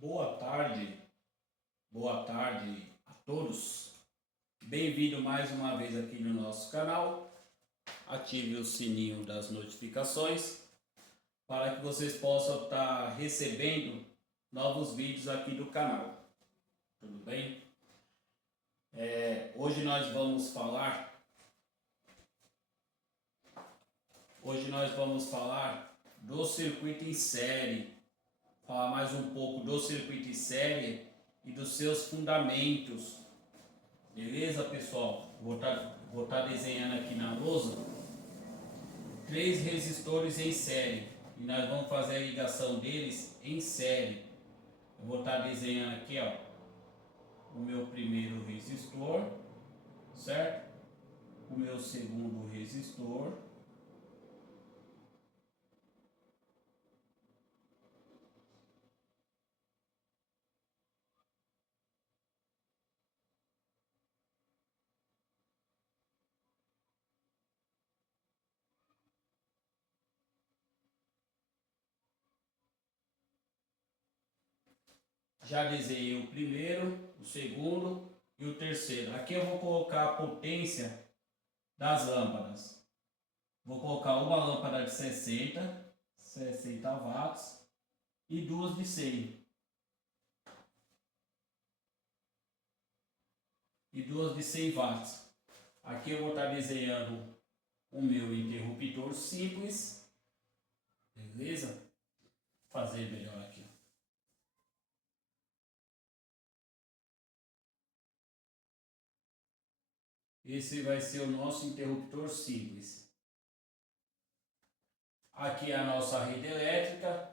Boa tarde a todos. Bem-vindo mais uma vez aqui no nosso canal. Ative o sininho das notificações para que vocês possam estar recebendo novos vídeos aqui do canal. Tudo bem? Hoje nós vamos falar do circuito em série. Falar mais um pouco do circuito em série e dos seus fundamentos. Beleza, pessoal? Vou estar desenhando aqui na lousa 3 resistores em série e nós vamos fazer a ligação deles em série. Eu vou estar desenhando aqui, ó, o meu primeiro resistor, certo? O meu segundo resistor. Já desenhei o primeiro, o segundo e o terceiro. Aqui eu vou colocar a potência das lâmpadas. Vou colocar uma lâmpada de 60 watts e duas de 100. E duas de 100 watts. Aqui eu vou estar desenhando o meu interruptor simples. Beleza? Vou fazer melhor aqui. Esse vai ser o nosso interruptor simples. Aqui é a nossa rede elétrica,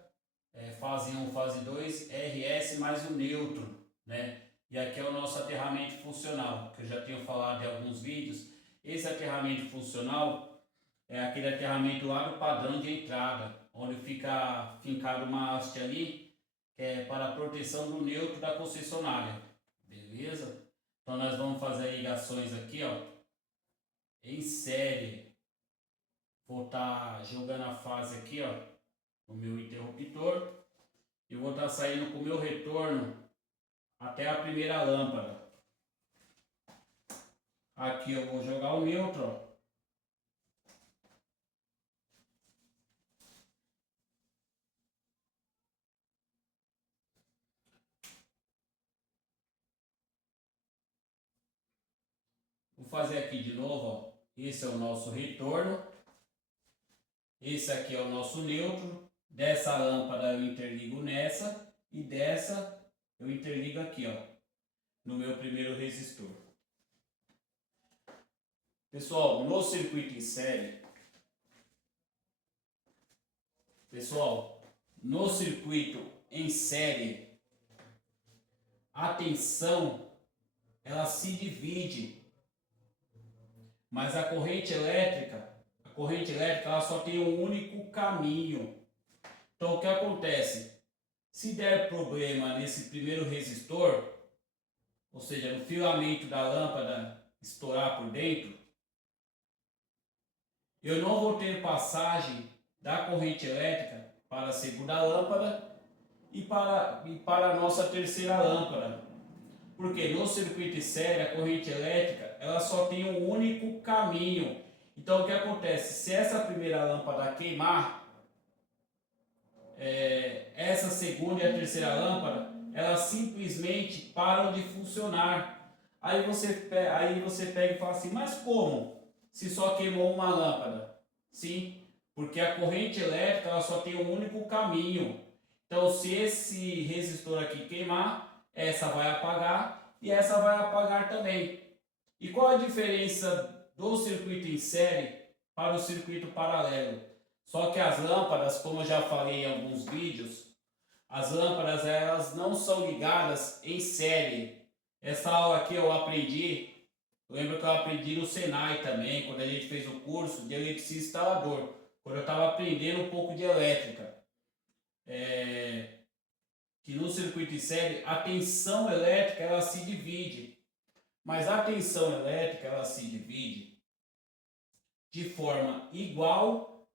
fase 1, fase 2, RS mais o neutro, né? E aqui é o nosso aterramento funcional, que eu já tenho falado em alguns vídeos. Esse aterramento funcional é aquele aterramento lá do padrão de entrada, onde fica fincado uma haste ali, que é para a proteção do neutro da concessionária, beleza? Então nós vamos fazer ligações aqui, ó, em série. Vou estar jogando a fase aqui, ó, no meu interruptor. E vou estar saindo com o meu retorno até a primeira lâmpada. Aqui eu vou jogar o neutro, ó. Vou fazer aqui de novo, ó. Esse é o nosso retorno. Esse aqui é o nosso neutro. Dessa lâmpada eu interligo nessa e dessa eu interligo aqui, ó, no meu primeiro resistor. Pessoal, no circuito em série, a tensão ela se divide, mas a corrente elétrica ela só tem um único caminho. Então o que acontece? Se der problema nesse primeiro resistor, ou seja, no filamento da lâmpada estourar por dentro, eu não vou ter passagem da corrente elétrica para a segunda lâmpada e para a nossa terceira lâmpada. Porque no circuito em série a corrente elétrica ela só tem um único caminho. Então o que acontece? Se essa primeira lâmpada queimar, essa segunda e a terceira lâmpada elas simplesmente param de funcionar. Aí você pega e fala assim, mas como? Se só queimou uma lâmpada? Sim, porque a corrente elétrica ela só tem um único caminho. Então se esse resistor aqui queimar, essa vai apagar e essa vai apagar também. E qual a diferença do circuito em série para o circuito paralelo? Só que as lâmpadas, como eu já falei em alguns vídeos, as lâmpadas elas não são ligadas em série. Essa aula aqui eu aprendi, lembro que eu aprendi no Senai também, quando a gente fez o curso de eletricista instalador, quando eu estava aprendendo um pouco de elétrica. Que no circuito em série a tensão elétrica ela se divide, mas a tensão elétrica ela se divide de forma igual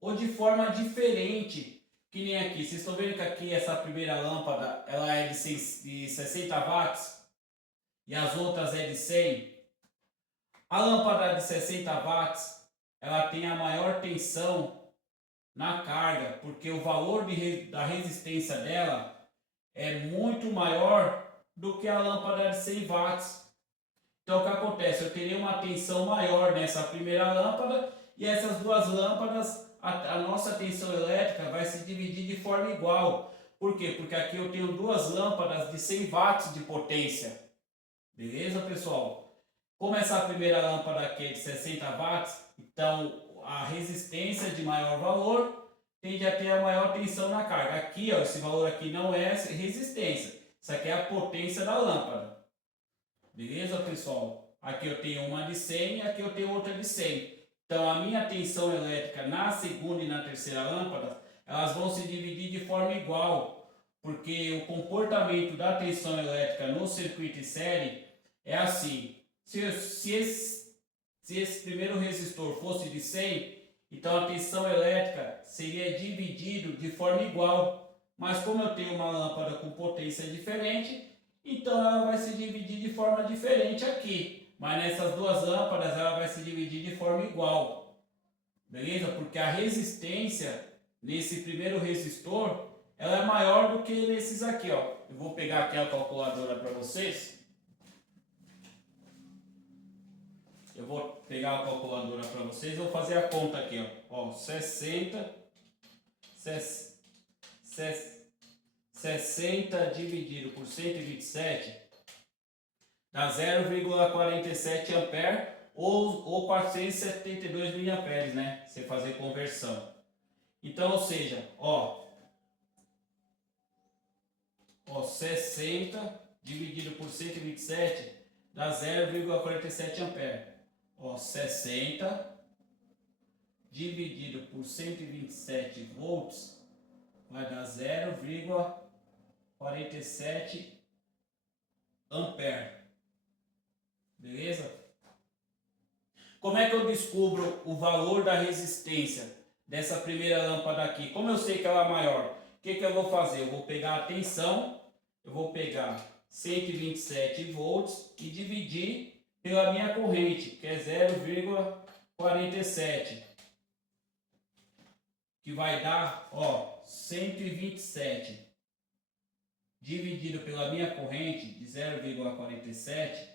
ou de forma diferente, Que nem aqui, vocês estão vendo que aqui essa primeira lâmpada ela é de 60 watts e as outras é de 100. A lâmpada de 60 watts ela tem a maior tensão na carga, porque o valor da resistência dela é muito maior do que a lâmpada de 100 watts. Então o que acontece? Eu teria uma tensão maior nessa primeira lâmpada e essas duas lâmpadas, a nossa tensão elétrica vai se dividir de forma igual. Por quê? Porque aqui eu tenho duas lâmpadas de 100 watts de potência. Beleza, pessoal? Como essa primeira lâmpada aqui é de 60 watts, então a resistência de maior valor tende a ter a maior tensão na carga. Aqui, ó, esse valor aqui não é resistência, isso aqui é a potência da lâmpada. Beleza, pessoal? Aqui eu tenho uma de 100 e aqui eu tenho outra de 100. Então a minha tensão elétrica na segunda e na terceira lâmpada, elas vão se dividir de forma igual, porque o comportamento da tensão elétrica no circuito em série é assim. Se esse primeiro resistor fosse de 100, então a tensão elétrica seria dividido de forma igual. Mas como eu tenho uma lâmpada com potência diferente, então ela vai se dividir de forma diferente aqui. Mas nessas duas lâmpadas ela vai se dividir de forma igual. Beleza? Porque a resistência nesse primeiro resistor ela é maior do que nesses aqui, ó. Eu vou pegar aqui a calculadora para vocês. Eu vou pegar a calculadora para vocês, vou fazer a conta aqui, ó. 60 dividido por 127 dá 0,47 ampere ou 472 miliamperes, né? Você fazer conversão. Então, ou seja, ó 60 dividido por 127 dá 0,47 ampere. Ó, 60 dividido por 127 volts vai dar 0,47 ampere. Beleza? Como é que eu descubro o valor da resistência dessa primeira lâmpada aqui? Como eu sei que ela é maior, o que eu vou fazer? Eu vou pegar a tensão, eu vou pegar 127 volts e dividir pela minha corrente, que é 0,47, que vai dar, ó, 127 dividido pela minha corrente de 0,47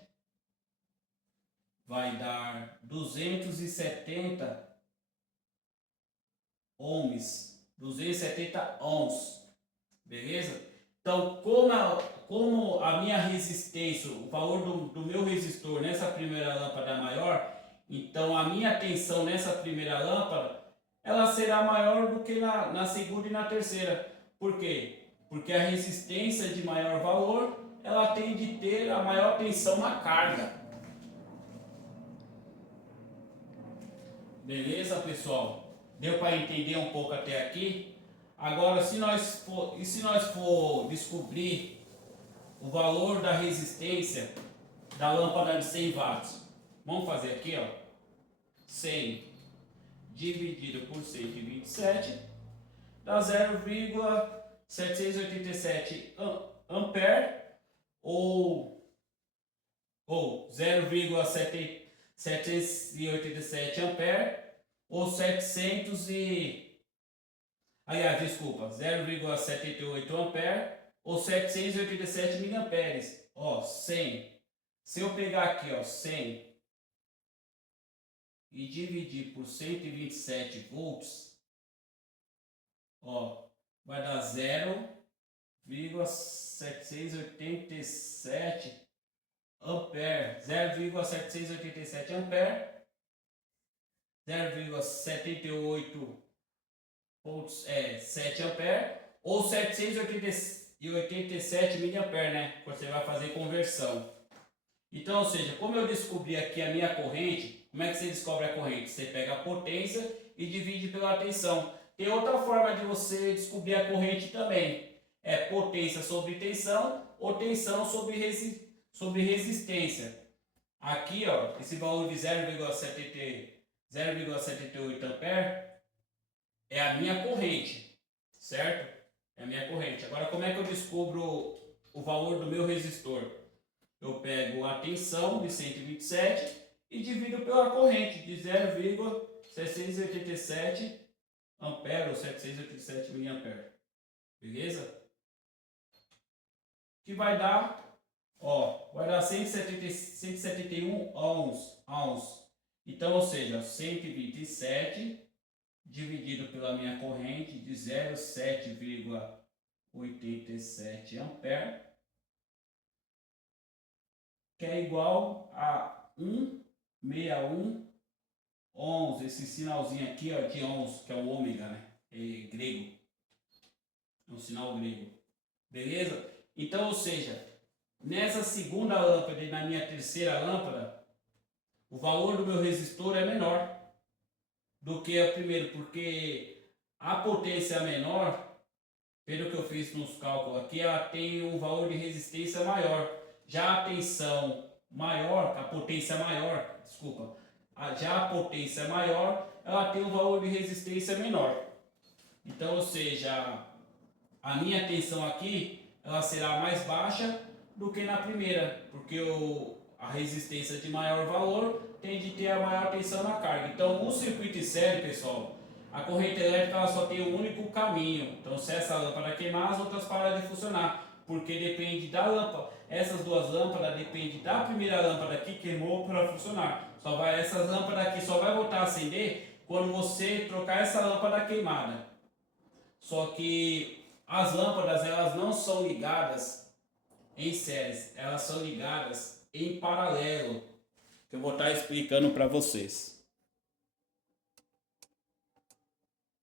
vai dar 270 ohms, 270 ohms, beleza? Então, como a minha resistência, o valor do meu resistor nessa primeira lâmpada é maior, então a minha tensão nessa primeira lâmpada, ela será maior do que na segunda e na terceira. Por quê? Porque a resistência de maior valor, ela tende a ter a maior tensão na carga. Beleza, pessoal? Deu para entender um pouco até aqui? Agora, se nós for descobrir o valor da resistência da lâmpada de 100 watts, vamos fazer aqui, ó, 100 dividido por 127 dá 0,787 ampere ou 0,787 ampere ou 0,78 ampere ou 787 miliamperes. Ó, 100. Se eu pegar aqui, ó, 100 e dividir por 127 volts, ó, vai dar 0,787 ampere, 0,787 ampere, 0,78,7 ampere ou 787 miliampere, né? Você vai fazer conversão. Então, ou seja, como eu descobri aqui a minha corrente, como é que você descobre a corrente? Você pega a potência e divide pela tensão. Tem outra forma de você descobrir a corrente também. É potência sobre tensão ou tensão sobre resistência. Aqui, ó, esse valor de 0,78 ampere é a minha corrente, certo? É a minha corrente. Agora, como é que eu descubro o valor do meu resistor? Eu pego a tensão de 127 e divido pela corrente de 0,787 ampere ou 787 miliampere. Beleza? Que vai dar, ó, vai dar 171 ohms. Então, ou seja, 127 dividido pela minha corrente de 0,787 ampere, que é igual a 161 ohms. Esse sinalzinho aqui, ó, de ohms, que é o ômega, né? É grego. É um sinal grego. Beleza? Então, ou seja, nessa segunda lâmpada e na minha terceira lâmpada, o valor do meu resistor é menor do que a primeira, porque a potência menor, pelo que eu fiz nos cálculos aqui, ela tem um valor de resistência maior. Já a tensão maior, a potência maior, desculpa, já a potência maior, ela tem um valor de resistência menor. Então, ou seja, a minha tensão aqui, ela será mais baixa do que na primeira, porque a resistência de maior valor tende a ter a maior tensão na carga. Então, no circuito em série, pessoal, a corrente elétrica ela só tem um único caminho. Então, se essa lâmpada queimar, as outras param de funcionar, porque depende da lâmpada. Essas duas lâmpadas dependem da primeira lâmpada que queimou para funcionar. Essas lâmpadas aqui só vai voltar a acender quando você trocar essa lâmpada queimada. Só que as lâmpadas elas não são ligadas em séries, elas são ligadas em paralelo, que eu vou estar explicando para vocês.